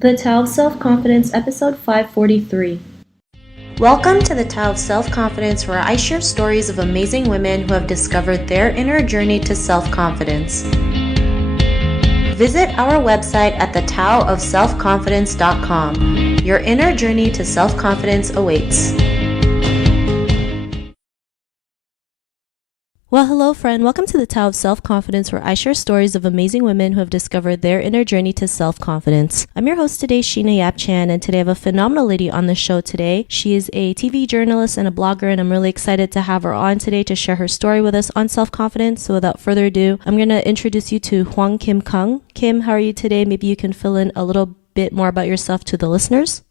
The Tao of Self-Confidence, episode 543. Welcome to the Tao of Self-Confidence, where I share stories of amazing women who have discovered their inner journey to self-confidence. Visit our website at thetaoofselfconfidence.com. Your inner journey to self-confidence awaits. Well, hello, friend. Welcome to the Tao of Self-Confidence, where I share stories of amazing women who have discovered their inner journey to self-confidence. I'm your host today, Sheena Yap-Chan, and today I have a phenomenal lady on the show today. She is a TV journalist and a blogger, and I'm really excited to have her on today to share her story with us on self-confidence. So without further ado, I'm going to introduce you to Hoang-Kim Cung. Kim, how are you today? Maybe you can fill in a little bit more about yourself to the listeners.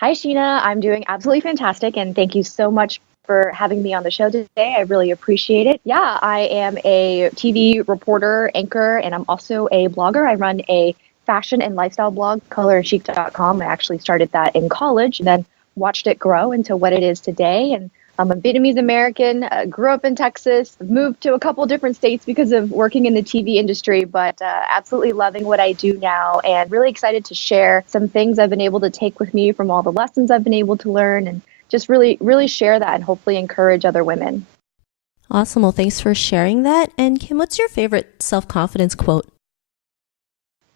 Hi, Sheena. I'm doing absolutely fantastic, and thank you so much for having me on the show today. I really appreciate it. Yeah, I am a TV reporter, anchor, and I'm also a blogger. I run a fashion and lifestyle blog, coloranchic.com. I actually started that in college and then watched it grow into what it is today. And I'm a Vietnamese American, grew up in Texas, moved to a couple different states because of working in the TV industry, but absolutely loving what I do now and really excited to share some things I've been able to take with me from all the lessons I've been able to learn and just really share that and hopefully encourage other women. Awesome. Well, thanks for sharing that. And Kim, what's your favorite self-confidence quote?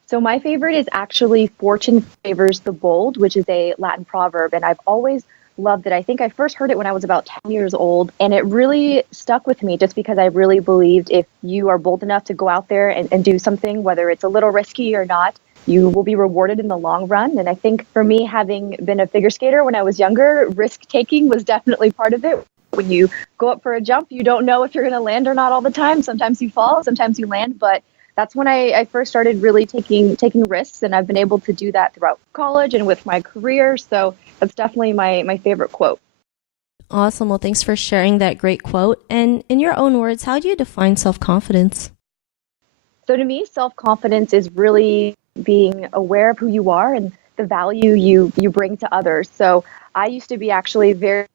So my favorite is actually "Fortune favors the bold," which is a Latin proverb. And I've always loved it. I think I first heard it when I was about 10 years old, and it really stuck with me just because I really believed if you are bold enough to go out there and do something, whether it's a little risky or not, you will be rewarded in the long run. And I think for me, having been a figure skater when I was younger, risk taking was definitely part of it. When you go up for a jump, you don't know if you're going to land or not all the time. Sometimes you fall, sometimes you land, but that's when I first started really taking risks, and I've been able to do that throughout college and with my career. So that's definitely my favorite quote. Awesome. Well, thanks for sharing that great quote. And in your own words, how do you define self-confidence? So to me, self-confidence is really being aware of who you are and the value you bring to others. So I used to be actually very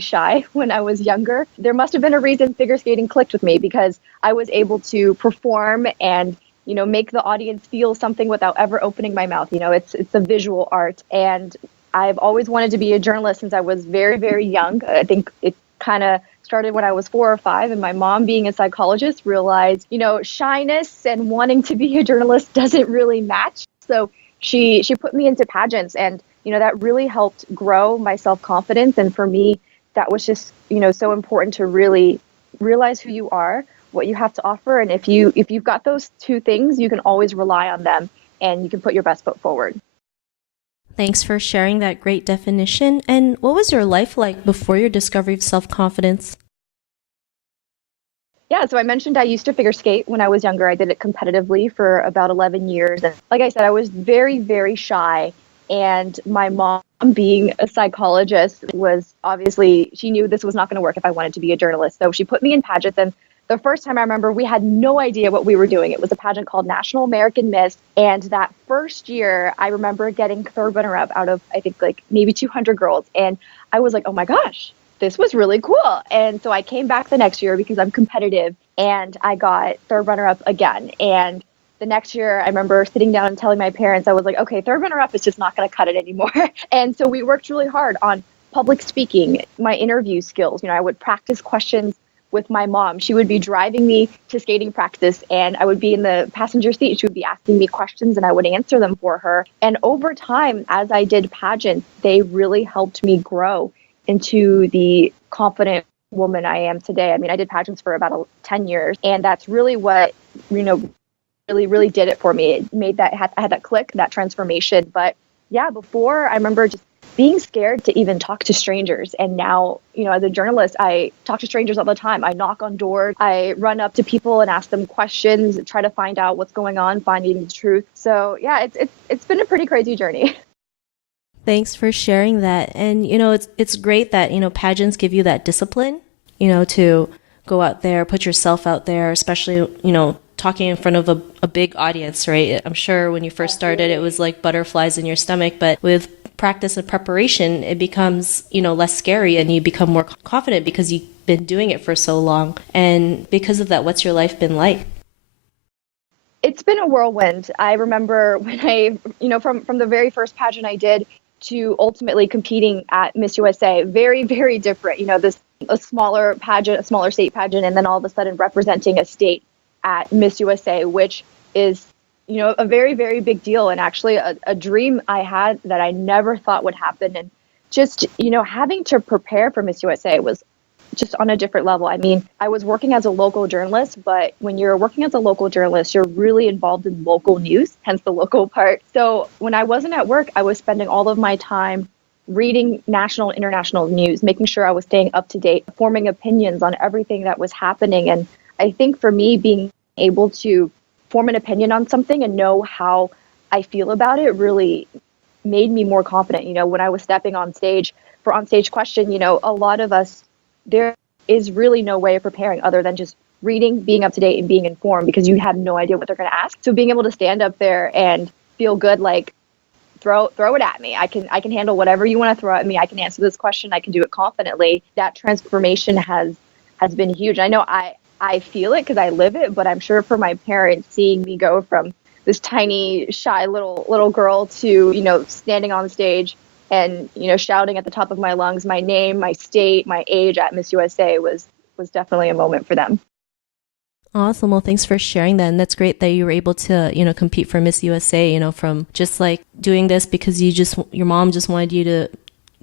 shy when I was younger. There must have been a reason figure skating clicked with me because I was able to perform and, make the audience feel something without ever opening my mouth. It's a visual art, and I've always wanted to be a journalist since I was very young. I think it kind of started when I was 4 or 5, and my mom, being a psychologist, realized, shyness and wanting to be a journalist doesn't really match. So she put me into pageants, and that really helped grow my self-confidence. And for me, that was just, so important to really realize who you are, what you have to offer. And if you've got those two things, you can always rely on them and you can put your best foot forward. Thanks for sharing that great definition. And what was your life like before your discovery of self-confidence? Yeah, so I mentioned I used to figure skate when I was younger. I did it competitively for about 11 years. And like I said, I was very shy. And my mom, being a psychologist, was obviously, she knew this was not going to work if I wanted to be a journalist. So she put me in pageants. And the first time I remember, we had no idea what we were doing. It was a pageant called National American Miss. And that first year, I remember getting third runner-up out of, I think, like maybe 200 girls. And I was like, oh my gosh, this was really cool. And so I came back the next year because I'm competitive, and I got third runner-up again. And the next year, I remember sitting down and telling my parents, I was like, okay, third runner-up is just not going to cut it anymore. And so we worked really hard on public speaking, my interview skills. I would practice questions with my mom. She would be driving me to skating practice, and I would be in the passenger seat. She would be asking me questions, and I would answer them for her. And over time, as I did pageants, they really helped me grow into the confident woman I am today. I mean, I did pageants for about 10 years, and that's really what, really did it for me. It made I had that click, that transformation. But yeah, before, I remember just being scared to even talk to strangers. And now, as a journalist, I talk to strangers all the time. I knock on doors. I run up to people and ask them questions, try to find out what's going on, finding the truth. So yeah, it's been a pretty crazy journey. Thanks for sharing that. And, it's great that, pageants give you that discipline, to go out there, put yourself out there, especially, talking in front of a big audience, right? I'm sure when you first started, it was like butterflies in your stomach, but with practice and preparation, it becomes, less scary, and you become more confident because you've been doing it for so long. And because of that, what's your life been like? It's been a whirlwind. I remember when from the very first pageant I did to ultimately competing at Miss USA, very, very different. A smaller pageant, a smaller state pageant, and then all of a sudden representing a state at Miss USA, which is, a very, very big deal, and actually a dream I had that I never thought would happen. And just, having to prepare for Miss USA was just on a different level. I mean, I was working as a local journalist, but when you're working as a local journalist, you're really involved in local news, hence the local part. So when I wasn't at work, I was spending all of my time reading national and international news, making sure I was staying up to date, forming opinions on everything that was happening. And I think for me, being able to form an opinion on something and know how I feel about it really made me more confident. When I was stepping on stage for on-stage question, a lot of us, there is really no way of preparing other than just reading, being up to date, and being informed, because you have no idea what they're going to ask. So being able to stand up there and feel good, like throw it at me. I can handle whatever you want to throw at me. I can answer this question. I can do it confidently. That transformation has been huge. I know I feel it because I live it, but I'm sure for my parents, seeing me go from this tiny, shy little girl to, standing on stage and, shouting at the top of my lungs, my name, my state, my age at Miss USA was definitely a moment for them. Awesome. Well, thanks for sharing that. And that's great that you were able to, compete for Miss USA, from just like doing this because your mom just wanted you to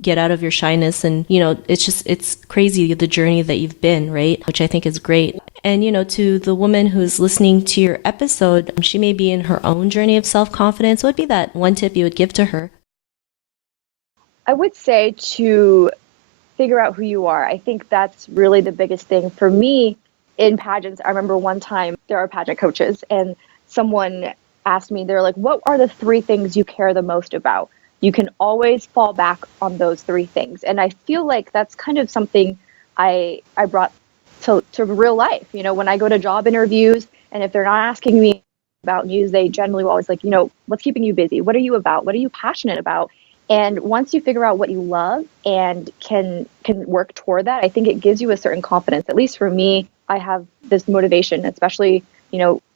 get out of your shyness. And, it's crazy the journey that you've been, right? Which I think is great. And, to the woman who's listening to your episode, she may be in her own journey of self-confidence. What would be that one tip you would give to her? I would say to figure out who you are. I think that's really the biggest thing for me in pageants. I remember one time there are pageant coaches and someone asked me, they're like, what are the 3 things you care the most about? You can always fall back on those 3 things. And I feel like that's kind of something I brought to real life. When I go to job interviews, and if they're not asking me about news, they generally will always like, what's keeping you busy? What are you about? What are you passionate about? And once you figure out what you love and can work toward that, I think it gives you a certain confidence. At least for me, I have this motivation, especially,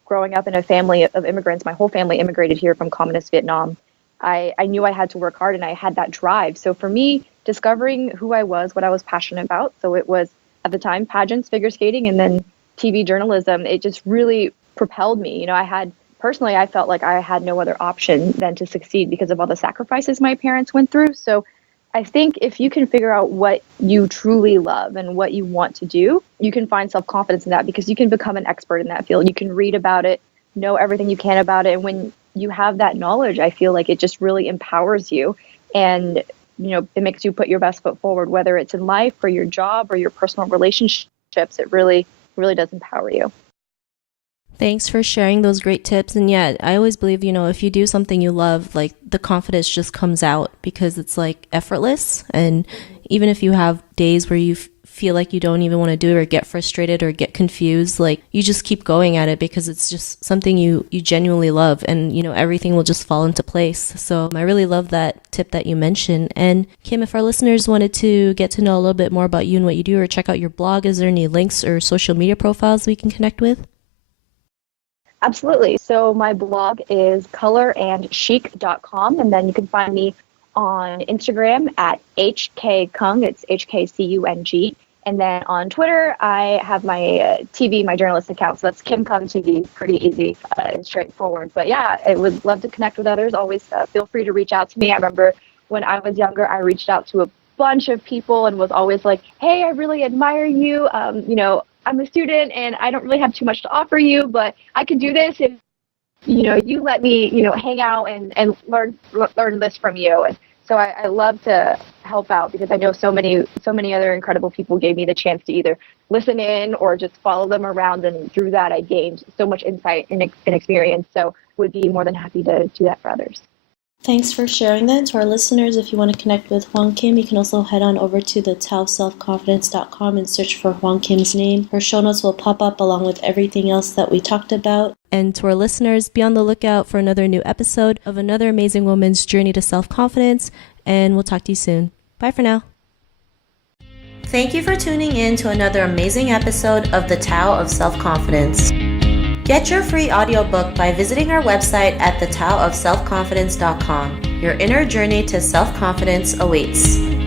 growing up in a family of immigrants. My whole family immigrated here from communist Vietnam. I knew I had to work hard and I had that drive. So for me, discovering who I was, what I was passionate about. So it was at the time pageants, figure skating, and then TV journalism. It just really propelled me. Personally, I felt like I had no other option than to succeed because of all the sacrifices my parents went through. So I think if you can figure out what you truly love and what you want to do, you can find self-confidence in that because you can become an expert in that field. You can read about it, know everything you can about it. And when you have that knowledge, I feel like it just really empowers you. And, it makes you put your best foot forward, whether it's in life or your job or your personal relationships. It really, really does empower you. Thanks for sharing those great tips. And yeah, I always believe, if you do something you love, like the confidence just comes out because it's like effortless. And even if you have days where you feel like you don't even want to do it or get frustrated or get confused, like you just keep going at it because it's just something you genuinely love, and everything will just fall into place. So I really love that tip that you mentioned. And Kim, if our listeners wanted to get to know a little bit more about you and what you do or check out your blog, is there any links or social media profiles we can connect with? Absolutely. So my blog is colorandchic.com, and then you can find me on Instagram at HK Cung. It's HKCUNG. And then on Twitter, I have my my journalist account. So that's Kim Cung TV. Pretty easy and straightforward. But yeah, I would love to connect with others. Always feel free to reach out to me. I remember when I was younger, I reached out to a bunch of people and was always like, hey, I really admire you. I'm a student and I don't really have too much to offer you, but I could do this if, you let me, hang out and learn this from you. And so I love to help out because I know so many other incredible people gave me the chance to either listen in or just follow them around. And through that, I gained so much insight and experience. So would be more than happy to do that for others. Thanks for sharing that. To our listeners, if you want to connect with Hoang-Kim, you can also head on over to the selfconfidence.com and search for Hoang-Kim's name. Her show notes will pop up along with everything else that we talked about. And to our listeners, be on the lookout for another new episode of another amazing woman's journey to self-confidence, and we'll talk to you soon. Bye for now. Thank you for tuning in to another amazing episode of the Tao of Self-Confidence. Get your free audiobook by visiting our website at thetaoofselfconfidence.com. Your inner journey to self-confidence awaits.